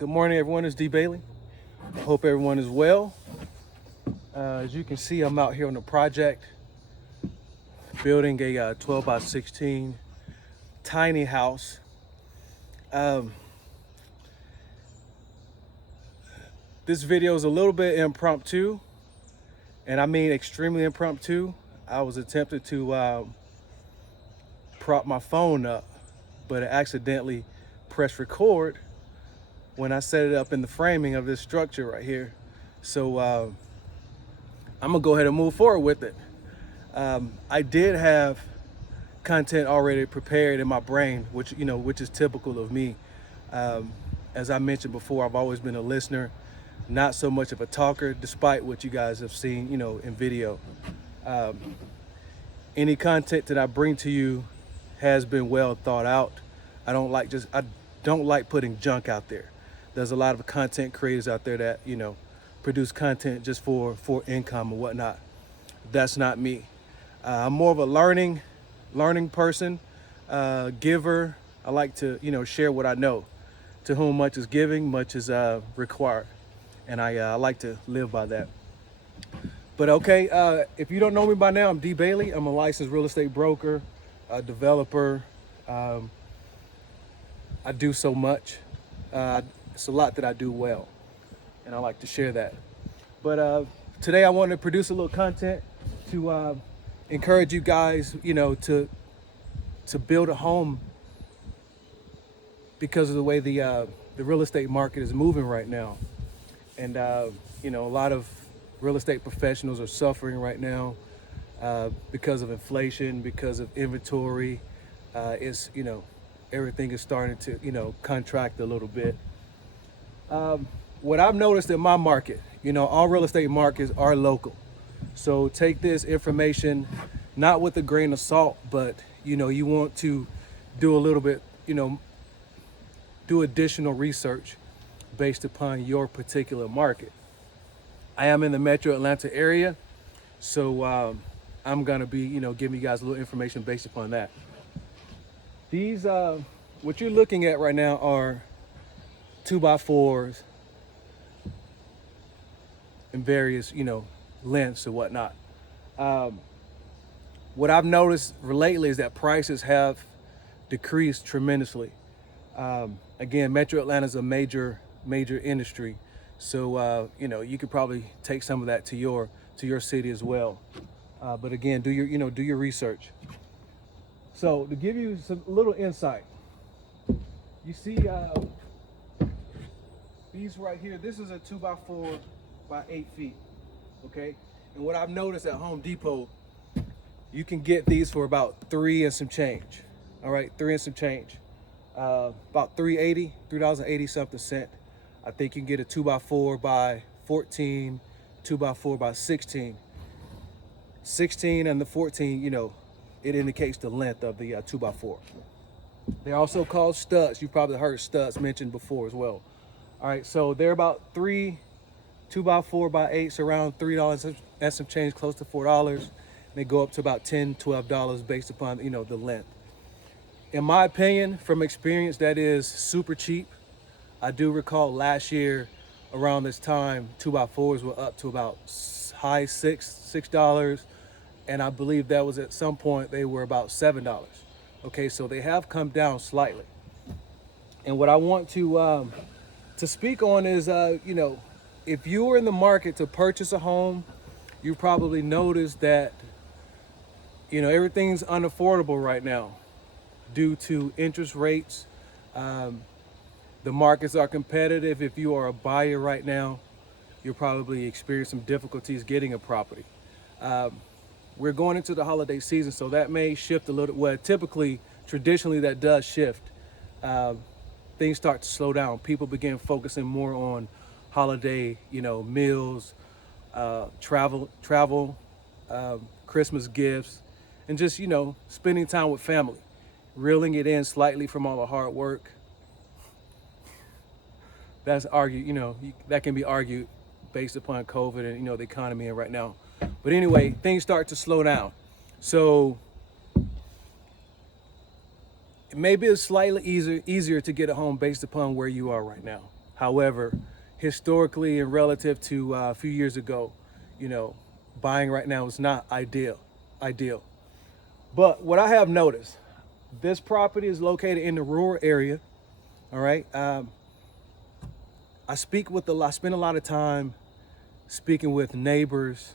Good morning, everyone. It's D. Bailey. Hope everyone is well. As you can see, I'm out here on the project building a 12 by 16 tiny house. This video is a little bit impromptu, and I mean extremely impromptu. I was attempting to prop my phone up, but I accidentally pressed record when I set it up in the framing of this structure right here. So I'm gonna go ahead and move forward with it. I did have content already prepared in my brain, which is typical of me. As I mentioned before, I've always been a listener, not so much of a talker, despite what you guys have seen, in video. Any content that I bring to you has been well thought out. I don't like putting junk out there. There's a lot of content creators out there that, produce content just for income and whatnot. That's not me. I'm more of a learning person, giver. I like to, share what I know. To whom much is giving, much is required. And I like to live by that. But okay, if you don't know me by now, I'm D. Bailey. I'm a licensed real estate broker, a developer. I do so much. It's a lot that I do well, and I like to share that. But today I wanted to produce a little content to encourage you guys, to build a home because of the way the real estate market is moving right now. And, a lot of real estate professionals are suffering right now because of inflation, because of inventory. Everything is starting to, contract a little bit. What I've noticed in my market, all real estate markets are local. So take this information, not with a grain of salt, but, you want to do a little bit, do additional research based upon your particular market. I am in the Metro Atlanta area, so I'm gonna be, giving you guys a little information based upon that. These, what you're looking at right now are 2x4s in various, lengths or whatnot. What I've noticed lately is that prices have decreased tremendously. Again, Metro Atlanta is a major industry, so you could probably take some of that to your city as well. But again, do your research. So to give you some little insight, you see these right here. This is a 2x4 by 8 feet. Okay, and what I've noticed at Home Depot, you can get these for about $3 and some change. All right, $3 and some change. About $3.80 something cent. I think you can get a 2x4 by 14, 2x4 by 16. 16 and the 14, it indicates the length of the 2x4. They're also called studs. You've probably heard studs mentioned before as well. All right, so they're about 2x4 by 8s, around $3 and some change, close to $4. They go up to about $10, $12 based upon, the length. In my opinion, from experience, that is super cheap. I do recall last year around this time, 2x4s were up to about high $6. And I believe that was at some point they were about $7. Okay, so they have come down slightly. And what I want to speak on is, if you are in the market to purchase a home, you probably noticed that, everything's unaffordable right now due to interest rates. The markets are competitive. If you are a buyer right now, you're probably experiencing some difficulties getting a property. We're going into the holiday season, so that may shift a little. Well, traditionally that does shift. Things start to slow down. People begin focusing more on holiday, meals, travel, Christmas gifts, and just, spending time with family, reeling it in slightly from all the hard work. That's that can be argued based upon COVID and, the economy and right now. But anyway, things start to slow down. So maybe it's slightly easier to get a home based upon where you are right now. However, historically and relative to a few years ago, you know, buying right now is not ideal. But what I have noticed, this property is located in the rural area. All right. I spend a lot of time speaking with neighbors.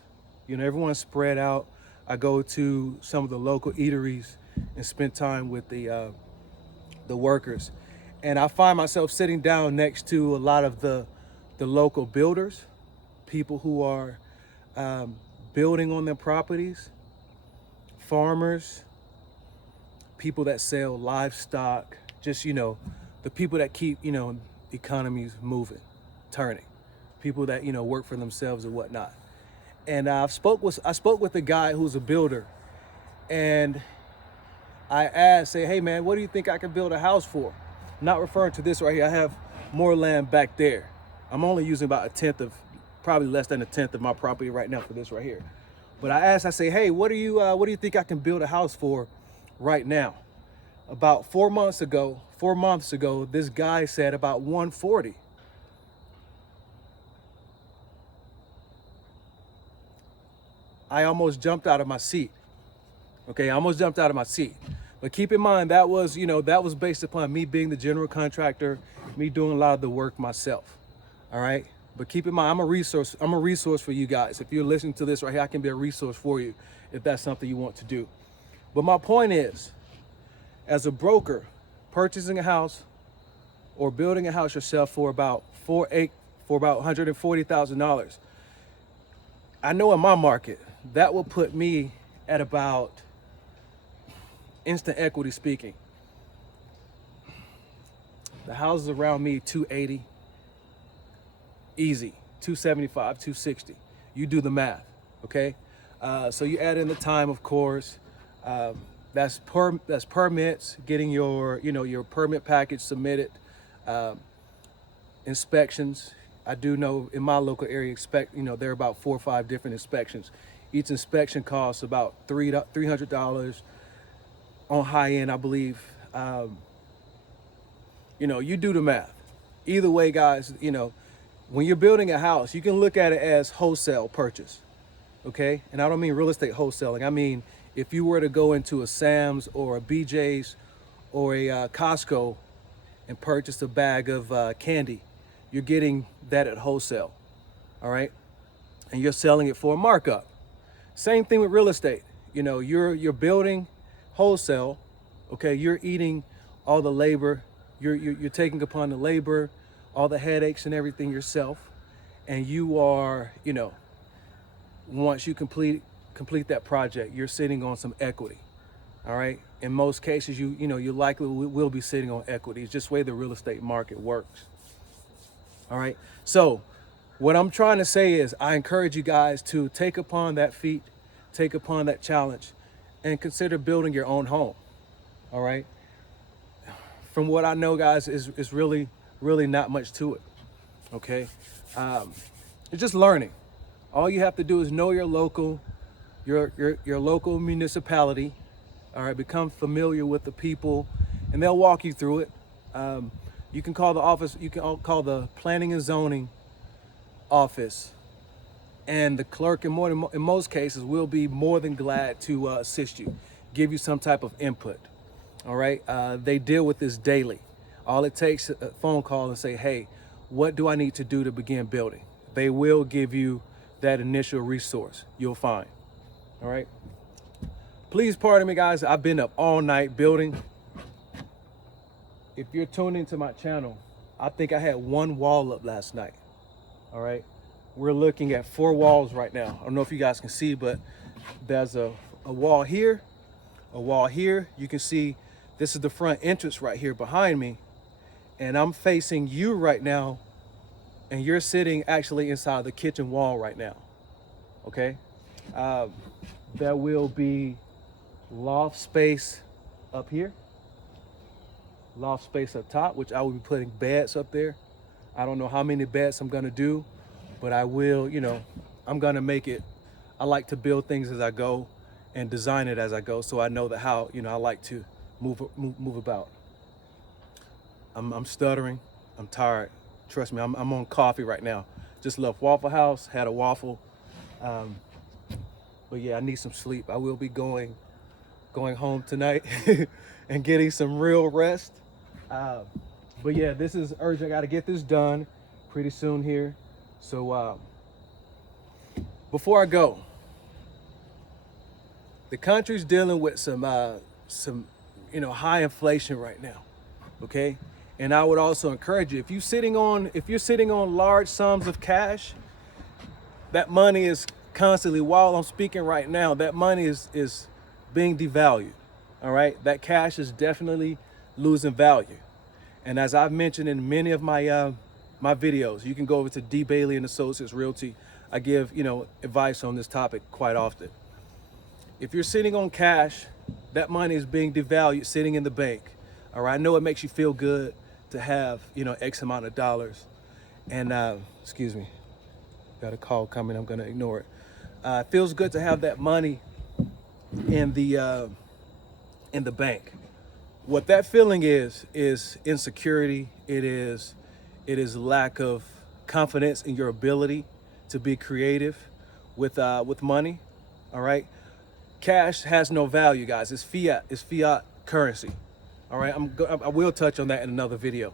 You know, everyone's spread out. I go to some of the local eateries and spend time with the workers. And I find myself sitting down next to a lot of the local builders, people who are building on their properties, farmers, people that sell livestock, just, you know, the people that keep, you know, economies moving, turning, people that, you know, work for themselves and whatnot. And I spoke with a guy who's a builder, and I asked, say, hey man, what do you think I can build a house for? I'm not referring to this right here. I have more land back there. I'm only using about probably less than a tenth of my property right now for this right here. But I asked, I say, hey, what do you think I can build a house for right now? About 4 months ago, this guy said about 140. I almost jumped out of my seat. Okay, I almost jumped out of my seat. But keep in mind, that was based upon me being the general contractor, me doing a lot of the work myself. All right. But keep in mind, I'm a resource for you guys. If you're listening to this right here, I can be a resource for you if that's something you want to do. But my point is, as a broker, purchasing a house or building a house yourself for about $140,000, I know in my market that will put me at about, instant equity speaking, the houses around me 280, easy, 275, 260. You do the math, okay? So you add in the time, of course. That's permits, getting your permit package submitted, inspections. I do know in my local area, there are about 4 or 5 different inspections. Each inspection costs about $300 on high end, I believe. You do the math. Either way, guys, when you're building a house, you can look at it as wholesale purchase, okay? And I don't mean real estate wholesaling. I mean, if you were to go into a Sam's or a BJ's or a Costco and purchase a bag of candy, you're getting that at wholesale, all right? And you're selling it for a markup. Same thing with real estate. You're building wholesale, okay? You're eating all the labor. You're taking upon the labor, all the headaches and everything yourself. And you are, once you complete that project, you're sitting on some equity, all right? In most cases, you likely will be sitting on equity. It's just the way the real estate market works, all right? So what I'm trying to say is I encourage you guys to take upon that feat, take upon that challenge, and consider building your own home, all right? From what I know, guys, is really not much to it, okay? It's just learning. All you have to do is know your local municipality, all right? Become familiar with the people, and they'll walk you through it. You can call the office, you can call the planning and zoning office, and the clerk in most cases will be more than glad to assist you, give you some type of input, all right? They deal with this daily. All it takes is a phone call and say, hey, what do I need to do to begin building? They will give you that initial resource, you'll find, all right? Please pardon me, guys. I've been up all night building. If you're tuned into my channel, I think I had 1 wall up last night, all right? We're looking at 4 walls right now. I don't know if you guys can see, but there's a wall here, a wall here. You can see this is the front entrance right here behind me, and I'm facing you right now, and you're sitting actually inside the kitchen wall right now, okay? There will be loft space up here, loft space up top, which I will be putting beds up there. I don't know how many beds I'm gonna do, but I will, I'm gonna make it. I like to build things as I go and design it as I go, so I know that how, I like to move about. I'm stuttering, I'm tired, Trust me, I'm on coffee right now. Just left Waffle House, had a waffle. But yeah, I need some sleep. I will be going home tonight and getting some real rest. But yeah, this is urgent. I got to get this done pretty soon here. So before I go, the country's dealing with some high inflation right now. Okay, and I would also encourage you, if you're sitting on large sums of cash, that money is constantly, while I'm speaking right now, that money is being devalued. All right, that cash is definitely losing value. And as I've mentioned in many of my my videos, you can go over to D. Bailey and Associates Realty. I give advice on this topic quite often. If you're sitting on cash, that money is being devalued sitting in the bank. All right, I know it makes you feel good to have X amount of dollars. And excuse me, got a call coming. I'm gonna ignore it. It feels good to have that money in the bank. What that feeling is insecurity. It is lack of confidence in your ability to be creative with money. All right, cash has no value, guys. It's fiat currency. All right, I will touch on that in another video.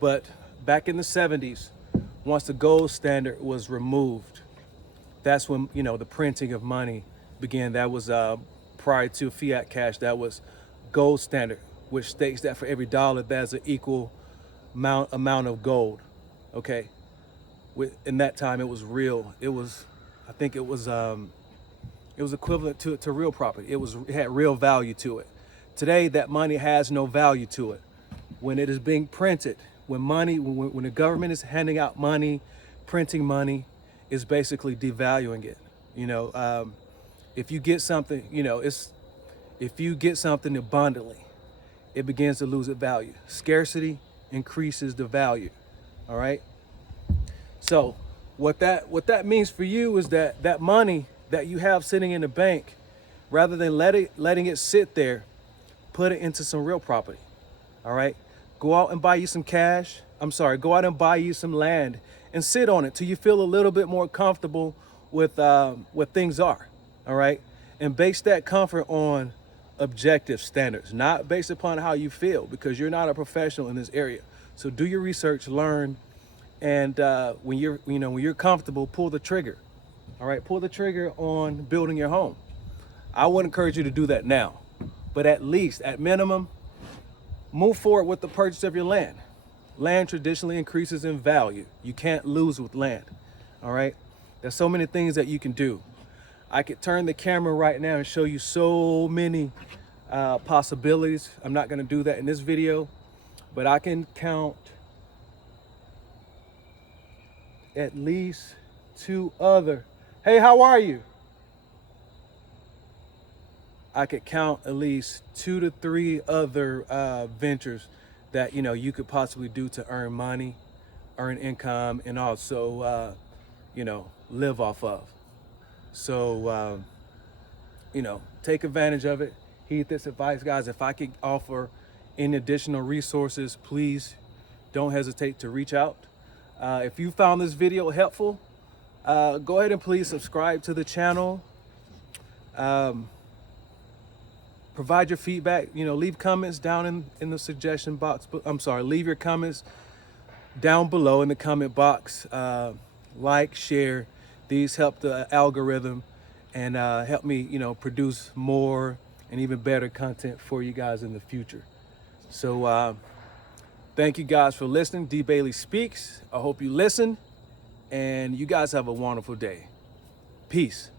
But back in the 70s, once the gold standard was removed, that's when the printing of money began. That was prior to fiat cash. That was gold standard, which states that for every dollar there's an equal amount of gold. Okay, in that time it was real. I think it was equivalent to real property. It had real value to it. Today that money has no value to it. When it is being printed, when the government is handing out money, printing money is basically devaluing it. If you get something, if you get something abundantly, it begins to lose its value. Scarcity increases the value. All right. So what that means for you is that money that you have sitting in the bank, rather than letting it sit there, put it into some real property. All right. Go out and buy you some cash. Go out and buy you some land and sit on it till you feel a little bit more comfortable with what things are. All right. And base that comfort on objective standards, not based upon how you feel, because you're not a professional in this area. So do your research, learn, and when you're comfortable, pull the trigger. All right. Pull the trigger on building your home. I would encourage you to do that now, but at minimum, move forward with the purchase of your land. Land traditionally increases in value. You can't lose with land. All right. There's so many things that you can do. I could turn the camera right now and show you so many possibilities. I'm not going to do that in this video, but I can count at least 2 other. Hey, how are you? I could count at least 2 to 3 other ventures that you could possibly do to earn money, earn income, and also live off of. So take advantage of it. Heed this advice, guys. If I could offer any additional resources, please don't hesitate to reach out. If you found this video helpful, go ahead and please subscribe to the channel. Provide your feedback, leave comments down in the suggestion box. Leave your comments down below in the comment box. Like, share. These help the algorithm and help me, produce more and even better content for you guys in the future. So thank you guys for listening. D. Bailey Speaks. I hope you listen, and you guys have a wonderful day. Peace.